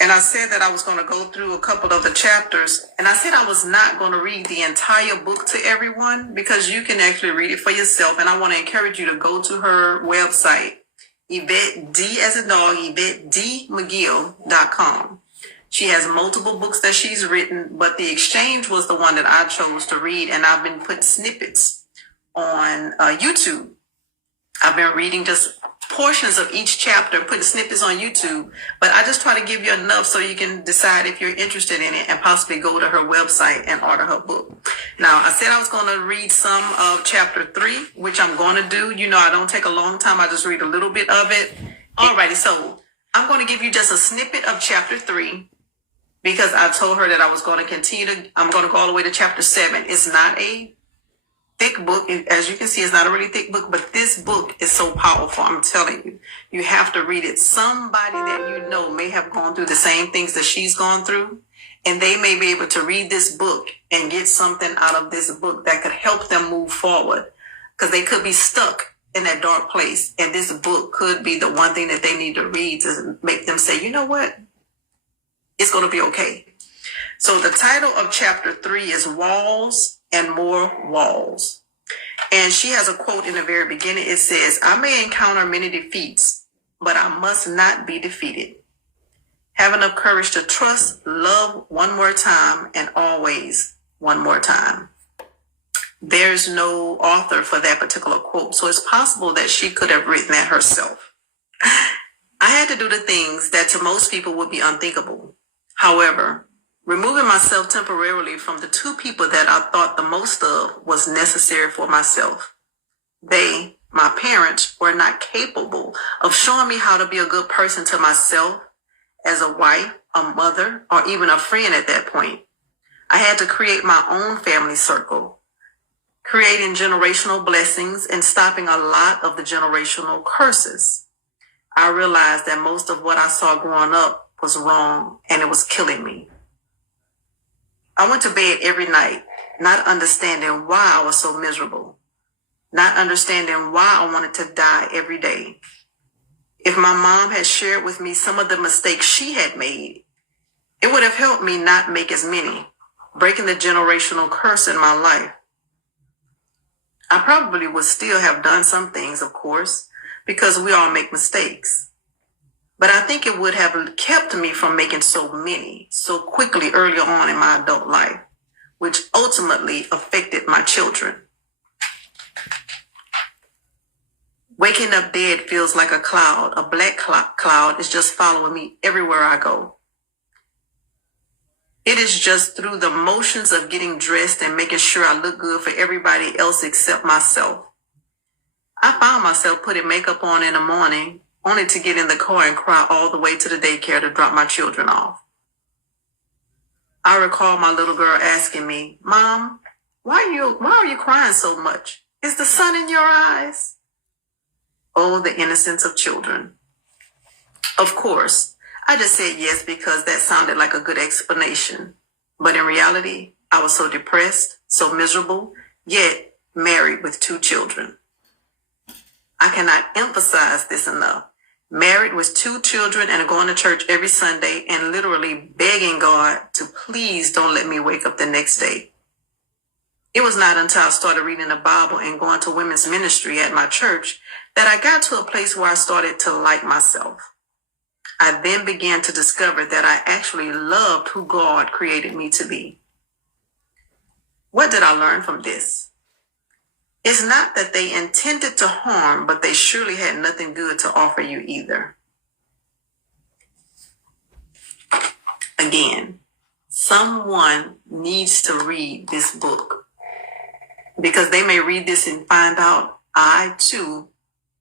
And I said that I was going to go through a couple of the chapters. And I said I was not going to read the entire book to everyone because you can actually read it for yourself. And I want to encourage you to go to her website, Yvette D as a dog, YvetteDMcGill.com. She has multiple books that she's written, but The Exchange was the one that I chose to read. And I've been putting snippets on YouTube. I've been reading just portions of each chapter, putting snippets on YouTube, but I just try to give you enough so you can decide if you're interested in it and possibly go to her website and order her book. Now, I said I was going to read some of chapter 3, which I'm going to do. You know, I don't take a long time. I just read a little bit of it. Alrighty, so I'm going to give you just a snippet of chapter 3 because I told her that I was going to I'm going to go all the way to chapter 7. It's not a thick book. As you can see, it's not a really thick book, but this book is so powerful. I'm telling you, you have to read it. Somebody that you know may have gone through the same things that she's gone through, and they may be able to read this book and get something out of this book that could help them move forward, because they could be stuck in that dark place. And this book could be the one thing that they need to read to make them say, you know what? It's going to be okay. So the title of chapter 3 is Walls and More Walls. And she has a quote in the very beginning. It says, I may encounter many defeats, but I must not be defeated. Have enough courage to trust, love one more time, and always one more time. There's no author for that particular quote, so it's possible that she could have written that herself. I had to do the things that to most people would be unthinkable. However, removing myself temporarily from the 2 people that I thought the most of was necessary for myself. They, my parents, were not capable of showing me how to be a good person to myself as a wife, a mother, or even a friend at that point. I had to create my own family circle, creating generational blessings and stopping a lot of the generational curses. I realized that most of what I saw growing up was wrong, and it was killing me. I went to bed every night, not understanding why I was so miserable, not understanding why I wanted to die every day. If my mom had shared with me some of the mistakes she had made, it would have helped me not make as many, breaking the generational curse in my life. I probably would still have done some things, of course, because we all make mistakes. But I think it would have kept me from making so many so quickly early on in my adult life, which ultimately affected my children. Waking up dead feels like a cloud. A black cloud is just following me everywhere I go. It is just through the motions of getting dressed and making sure I look good for everybody else except myself. I found myself putting makeup on in the morning, only to get in the car and cry all the way to the daycare to drop my children off. I recall my little girl asking me, Mom, why are you crying so much? Is the sun in your eyes? Oh, the innocence of children. Of course, I just said yes because that sounded like a good explanation. But in reality, I was so depressed, so miserable, yet married with 2 children. I cannot emphasize this enough. Married with 2 children and going to church every Sunday and literally begging God to please don't let me wake up the next day. It was not until I started reading the Bible and going to women's ministry at my church that I got to a place where I started to like myself. I then began to discover that I actually loved who God created me to be. What did I learn from this? It's not that they intended to harm, but they surely had nothing good to offer you either. Again, someone needs to read this book because they may read this and find out I too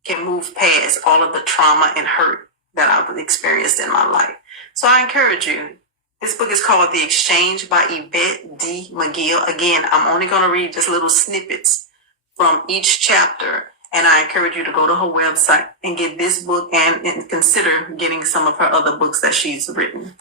can move past all of the trauma and hurt that I've experienced in my life. So I encourage you. This book is called The Exchange by Yvette D. McGill. Again, I'm only going to read just little snippets from each chapter, and I encourage you to go to her website and get this book and consider getting some of her other books that she's written.